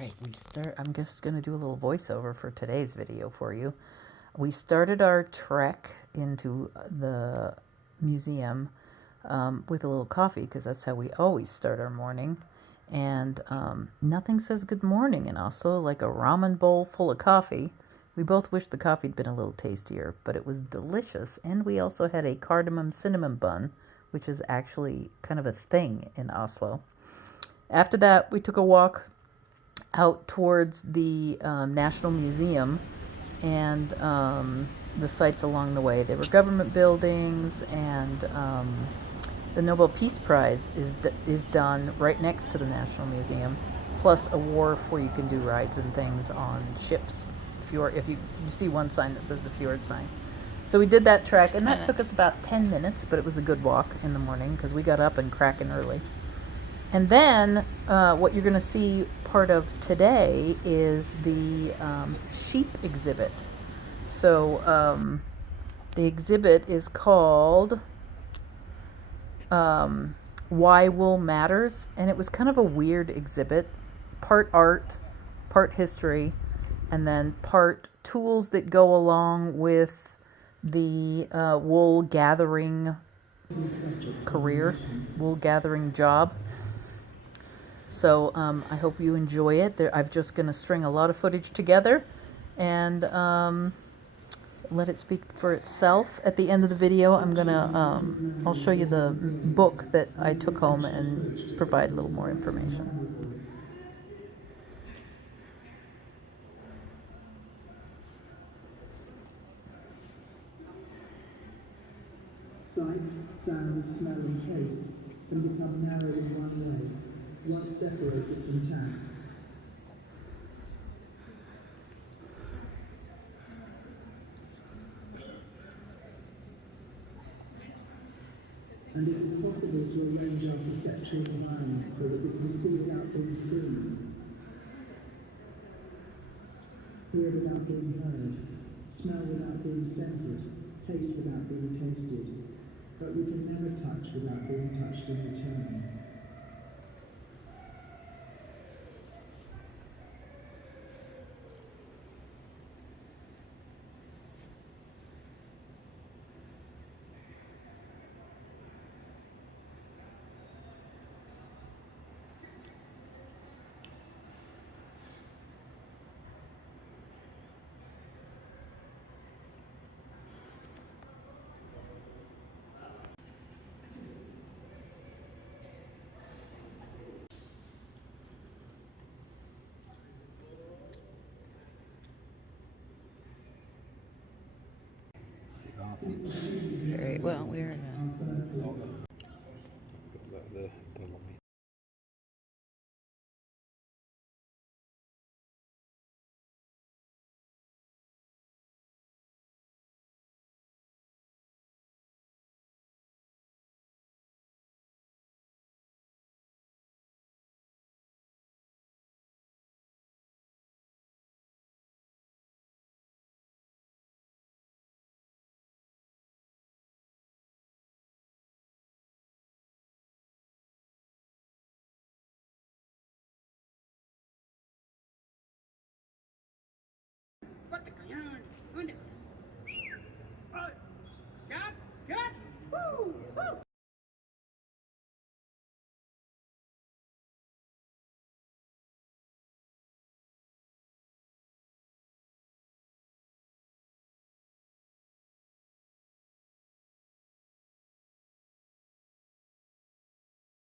right, I'm just going to do a little voiceover for today's video for you. We started our trek into the museum with a little coffee because that's how we always start our morning. And nothing says good morning in Oslo like a ramen bowl full of coffee. We both wish the coffee had been a little tastier, but it was delicious. And we also had a cardamom cinnamon bun, which is actually kind of a thing in Oslo. After that, we took a walk out towards the National Museum and the sites along the way. There were government buildings, and the Nobel Peace Prize is done right next to the National Museum, plus a wharf where you can do rides and things on ships. If you see one sign that says the fjord sign. So we did that trek, and that took us about 10 minutes, but it was a good walk in the morning because we got up and cracking early. And then what you're going to see part of today is the sheep exhibit. So the exhibit is called Why Wool Matters, and it was kind of a weird exhibit, part art, part history, and then part tools that go along with the wool gathering career, wool gathering job. So I hope you enjoy it. I'm just going to string a lot of footage together and let it speak for itself. At the end of the video, I'll show you the book that I took home and provide a little more information. Sight, sound, smell and taste can become narrow in one way, once separated from tact. And it is possible to arrange our perceptual environment so that we can see without being seen, hear without being heard, smell without being scented, taste without being tasted, but we can never touch without being touched in return. Very well, we're